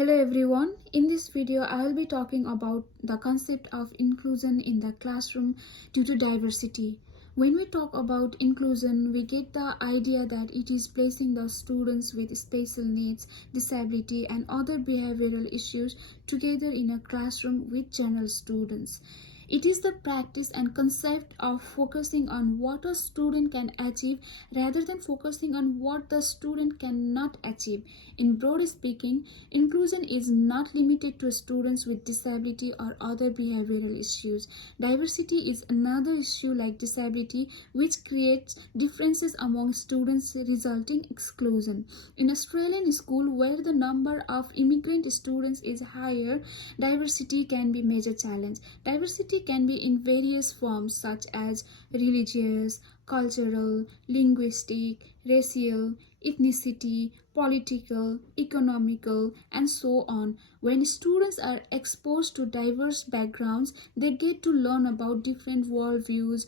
Hello everyone, in this video I will be talking about the concept of inclusion in the classroom due to diversity. When we talk about inclusion, we get the idea that it is placing the students with special needs, disability and other behavioral issues together in a classroom with general students. It is the practice and concept of focusing on what a student can achieve rather than focusing on what the student cannot achieve. In broad speaking, inclusion is not limited to students with disability or other behavioral issues. Diversity is another issue like disability which creates differences among students resulting exclusion. In Australian school where the number of immigrant students is higher, diversity can be a major challenge. Diversity can be in various forms such as religious, cultural, linguistic, racial, ethnicity, political, economical, and so on. When students are exposed to diverse backgrounds, they get to learn about different worldviews,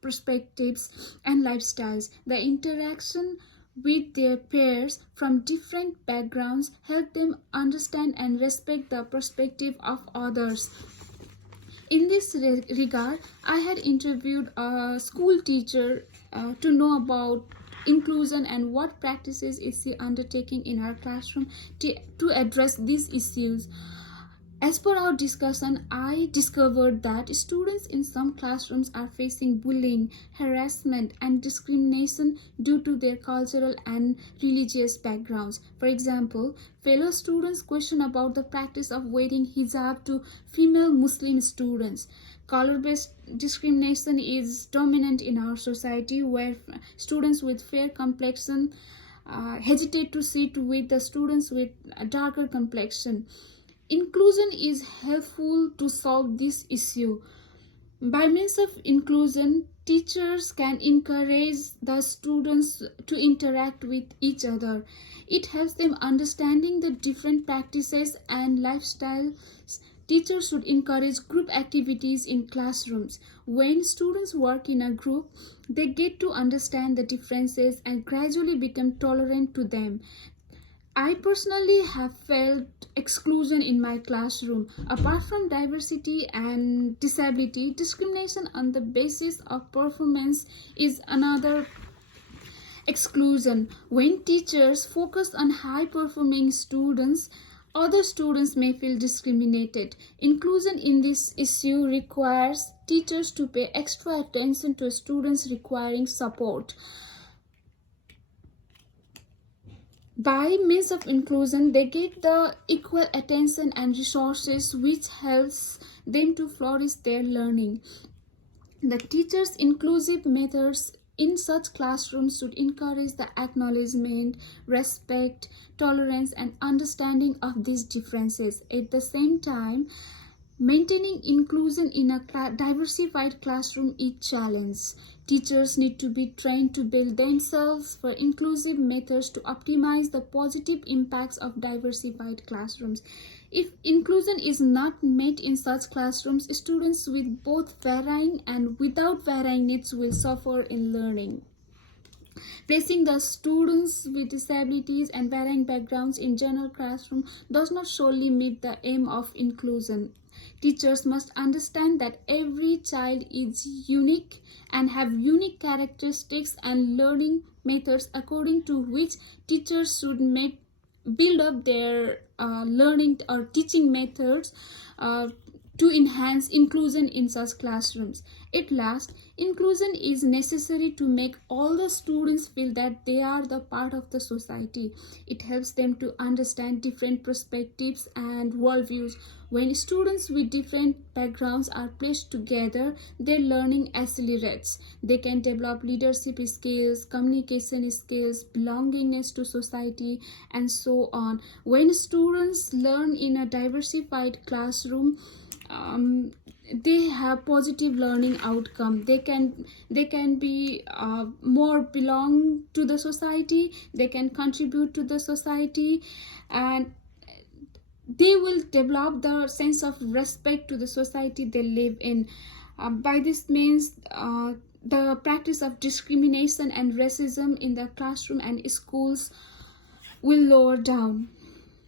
perspectives, and lifestyles. The interaction with their peers from different backgrounds help them understand and respect the perspective of others. In this regard, I had interviewed a school teacher to know about inclusion and what practices is she undertaking in our classroom to address these issues. As per our discussion, I discovered that students in some classrooms are facing bullying, harassment, and discrimination due to their cultural and religious backgrounds. For example, fellow students question about the practice of wearing hijab to female Muslim students. Color-based discrimination is dominant in our society where students with fair complexion hesitate to sit with the students with a darker complexion. Inclusion is helpful to solve this issue. By means of inclusion, teachers can encourage the students to interact with each other. It helps them understanding the different practices and lifestyles. Teachers should encourage group activities in classrooms. When students work in a group, they get to understand the differences and gradually become tolerant to them. I personally have felt exclusion in my classroom. Apart from diversity and disability, discrimination on the basis of performance is another exclusion. When teachers focus on high-performing students, other students may feel discriminated. Inclusion in this issue requires teachers to pay extra attention to students requiring support. By means of inclusion, they get the equal attention and resources which helps them to flourish their learning. The teachers' inclusive methods in such classrooms should encourage the acknowledgement, respect, tolerance, and understanding of these differences. At the same time, maintaining inclusion in a diversified classroom is a challenge. Teachers need to be trained to build themselves for inclusive methods to optimize the positive impacts of diversified classrooms. If inclusion is not met in such classrooms, students with both varying and without varying needs will suffer in learning. Placing the students with disabilities and varying backgrounds in general classroom does not solely meet the aim of inclusion. Teachers must understand that every child is unique and have unique characteristics and learning methods according to which teachers should build up their learning or teaching methods to enhance inclusion in such classrooms. At last, inclusion is necessary to make all the students feel that they are the part of the society. It helps them to understand different perspectives and worldviews. When students with different backgrounds are placed together, their learning accelerates. They can develop leadership skills, communication skills, belongingness to society, and so on. When students learn in a diversified classroom, they have positive learning outcome. They can be more belong to the society. They can contribute to the society, and they will develop the sense of respect to the society they live in. By this means, the practice of discrimination and racism in the classroom and schools will lower down.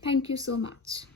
Thank you so much.